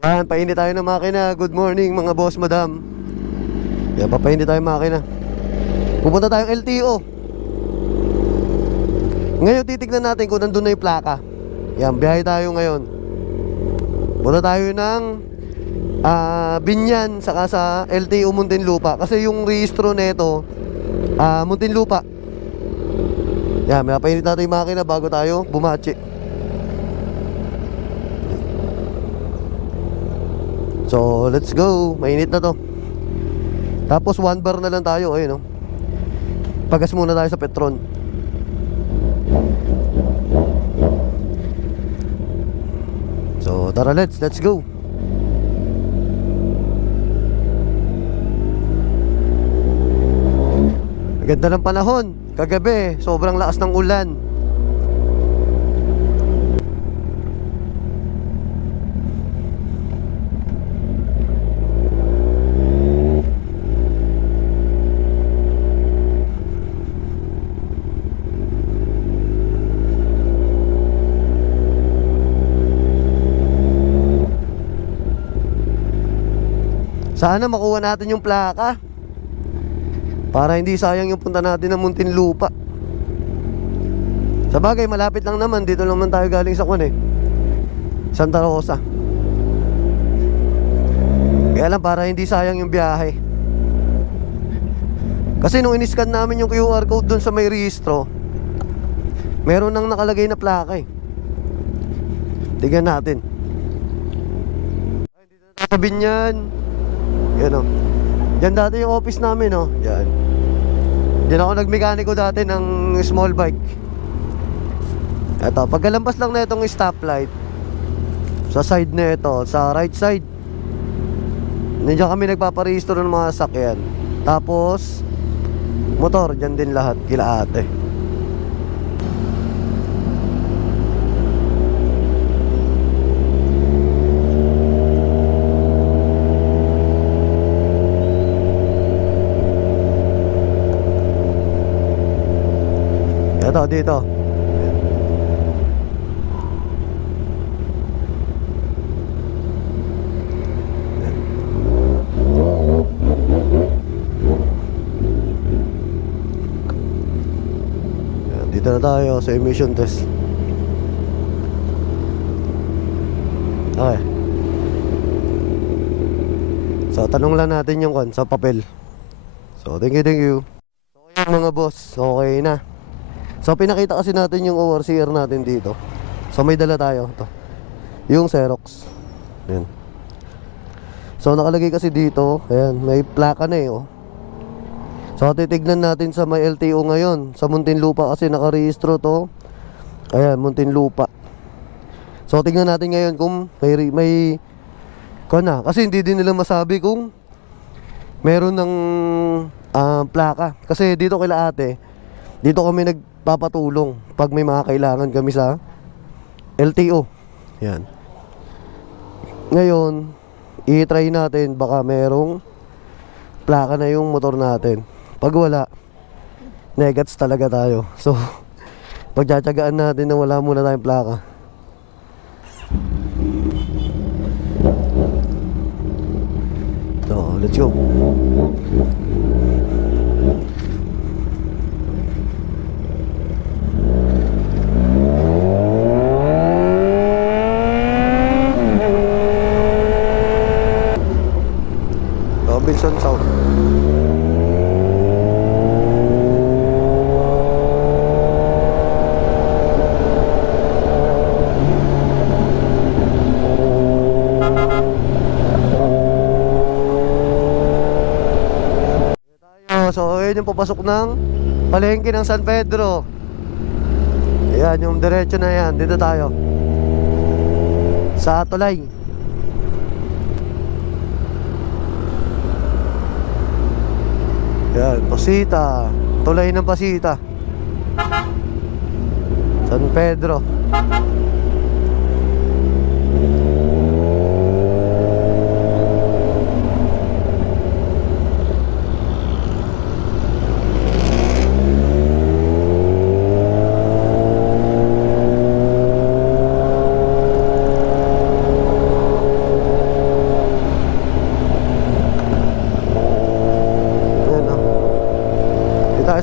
Yan, painit tayo ng makina. Good morning mga boss, madam. Yan, papainit tayo ng makina. Pupunta tayong LTO. Ngayon, titignan natin kung nandun na yung plaka. Yan, biyahe tayo ngayon. Punta tayo ng ah, Binyan, saka sa LTO Muntinlupa. Kasi yung rehistro nito, ah, Muntinlupa. Yan, may painit natin yung makina bago tayo bumachi. So, let's go. Mainit na to. Tapos one bar na lang tayo, ayun oh. Pagas muna tayo sa Petron. So, tara let's, let's go. Ganda ng panahon. Kagabi, sobrang lakas ng ulan. Sana makuha natin yung plaka. Para hindi sayang yung punta natin ng Muntinlupa. Sa bagay, malapit lang naman. Dito naman tayo galing sa Kwan eh. Santa Rosa. Kaya lang para hindi sayang yung biyahe. Kasi nung iniscan namin yung QR code dun sa may rehistro, meron nang nakalagay na plaka eh. Tignan natin. Ay, dito na tayo sa Binyan. Yan o. Yan dati yung office namin o. Yan. Diyan ako nagmekaniko dati ng small bike. Eto, pagkalampas lang na itong stoplight, sa side na ito, sa right side, nandiyan kami nagpaparehistro ng mga sakyan. Tapos, motor, dyan din lahat, kila ate. Ito, dito. Yan, Dito na tayo sa emission test. Okay. So, tanong lang natin yung kon sa papel. So, thank you, thank you. So, mga boss, okay na. So pinakita kasi natin yung overseer natin dito. So may dala tayo to. Yung Xerox. Ayan. So nakalagay kasi dito, ayan, may plaka na eh oh. So titignan natin sa may LTO ngayon, sa Muntinlupa kasi nakarehistro to. Ayan, Muntinlupa. So tignan natin ngayon kung may may kung na kasi hindi din nila masabi kung meron ng ah, plaka kasi dito kila ate dito kami nagpapatulong pag may mga kailangan kami sa LTO. Yan. Ngayon, i-try natin baka merong plaka na yung motor natin. Pag wala, negats talaga tayo. So, pagtsatsagaan natin na wala muna tayong plaka. So, let's go. Robinson South. Tayo. So, yun yung papasok ng palengke ng San Pedro. Ayan, yung diretso na yan. Dito tayo. Sa Tulay. Yan, Pasita. Tulay ng Pasita. San Pedro.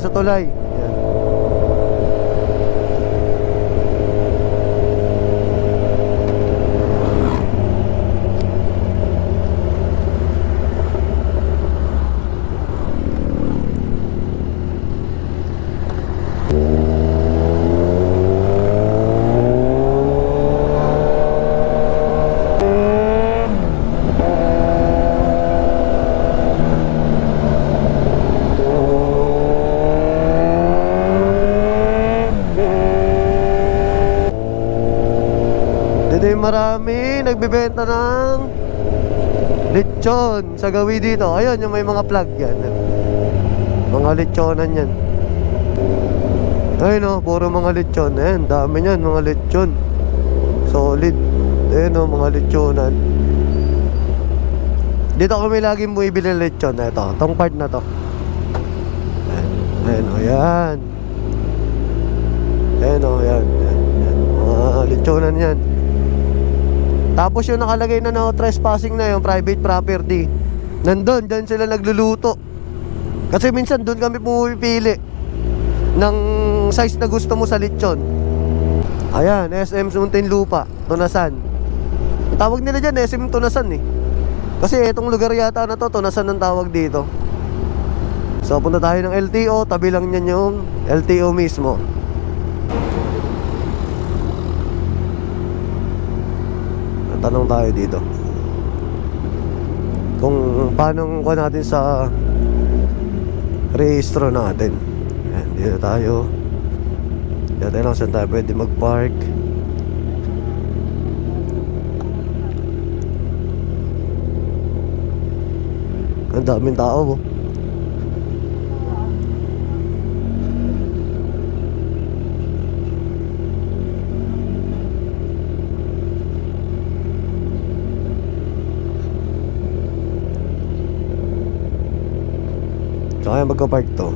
Sa tulay. Yan. Dito yung marami nagbebenta ng lechon sa gawi dito. Ayun, yung may mga plug yan. Mga lechonan yan. Ayun oh, puro mga lechon. Ayun, dami yan, mga lechon. Solid. Ayun oh, mga lechonan. Dito kami laging bumibili ng lechon. Ito, tong part na to. Ayun, ayun oh, yan. Ayun oh, yan. yan, yan. Mga lechonan yan. Tapos yung nakalagay na no trespassing na yung private property. Nandun, dyan sila nagluluto. Kasi minsan doon kami pumipili ng size na gusto mo sa lechon. Ayan, SM Muntinlupa, Tunasan. Tawag nila dyan, SM Tunasan eh. Kasi itong lugar yata na to, Tunasan ang tawag dito. So punta tayo ng LTO, tabi lang niyan yung LTO mismo. Tanong tayo dito. Kung paano ko natin sa rehistro natin. Ayan, dito tayo. Dito lang saan tayo pwede mag-park. Ang daming tao oh. Kaya magka-park to.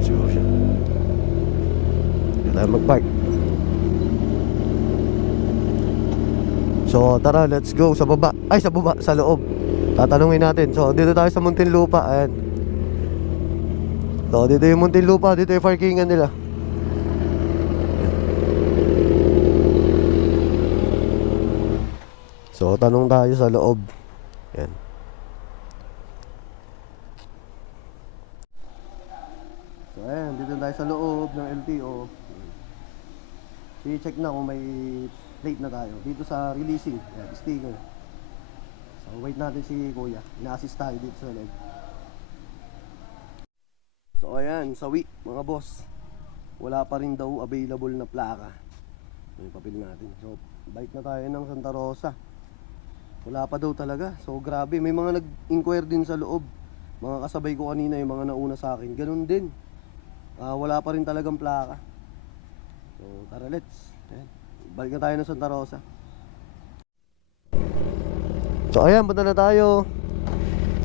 Siguro siya. Tayo mag-park. So tara, let's go sa baba. Ay, sa baba, sa loob. Tatanungin natin. So dito tayo sa Muntinlupa. Ayan. So dito yung Muntinlupa. Dito yung parkingan nila. So, tanong tayo sa loob. Yan. So, ayan. Dito tayo sa loob ng LTO. I-check na kung may plate na tayo. Dito sa releasing. Yan, sticker. So, wait natin si Kuya. Ina-assist tayo dito sa loob. So, ayan. Sawi, mga boss. Wala pa rin daw available na plaka. Yung papel natin. So, bike na tayo ng Santa Rosa. Wala pa daw talaga. So grabe, may mga nag-inquire din sa loob. Mga kasabay ko kanina yung mga nauna sa akin. Ganun din. Ah, wala pa rin talagang plaka. So tara let's. Ayan. Balik na tayo ng Santa Rosa. So ayan, punta na tayo.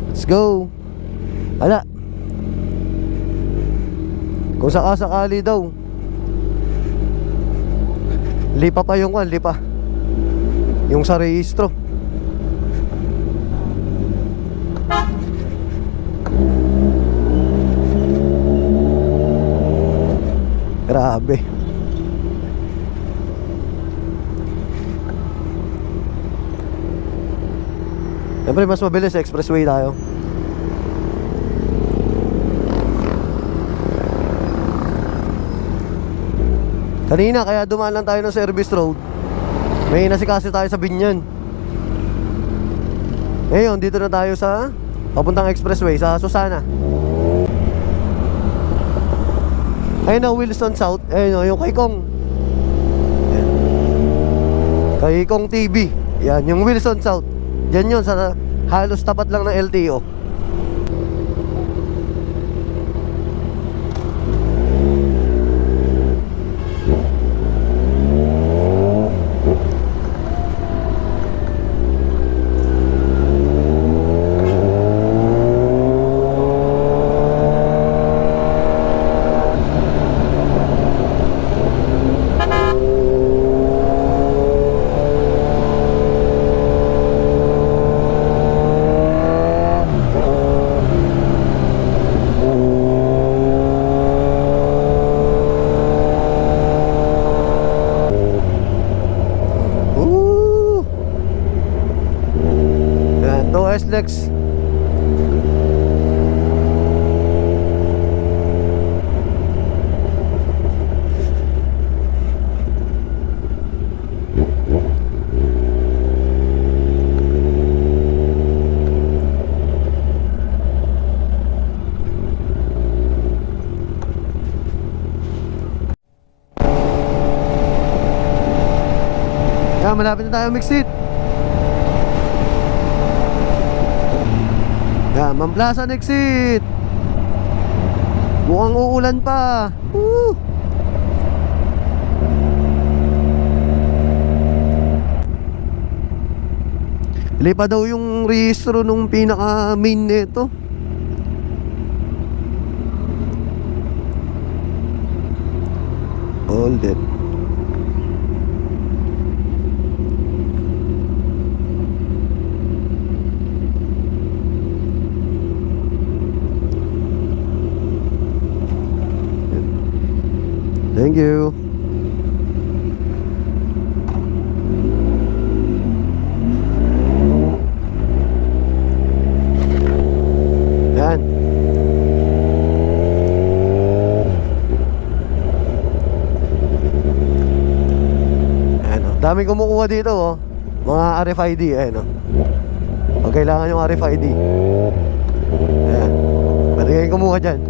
Let's go. Ala. Kung sakasakali daw. Lipa pa yung kan, lipa. Yung sa rehistro. Grabe. Siyempre mas mabilis expressway tayo. Kanina kaya dumaan lang tayo ng service road. May nasikaso tayo sa Binyan. Ngayon, dito na tayo sa papuntang expressway sa Susana. Ayun na, Wilson South. Ayun o, yung kay Kong. Kay Kong TV. Yan, yung Wilson South. Diyan yun, sa halos tapat lang ng LTO. Malapit na tayo mix-it. Yan, Mamplasan exit. Mukhang uulan pa. Woo! Hili pa daw yung rehistro nung pinaka main nito. Hold it. Thank you. Yan. Ayan o. Daming kumukuha dito oh. Mga RFID. Ayan o. Pag kailangan yung RFID. Ayan. Pwede kayong kumuha dyan.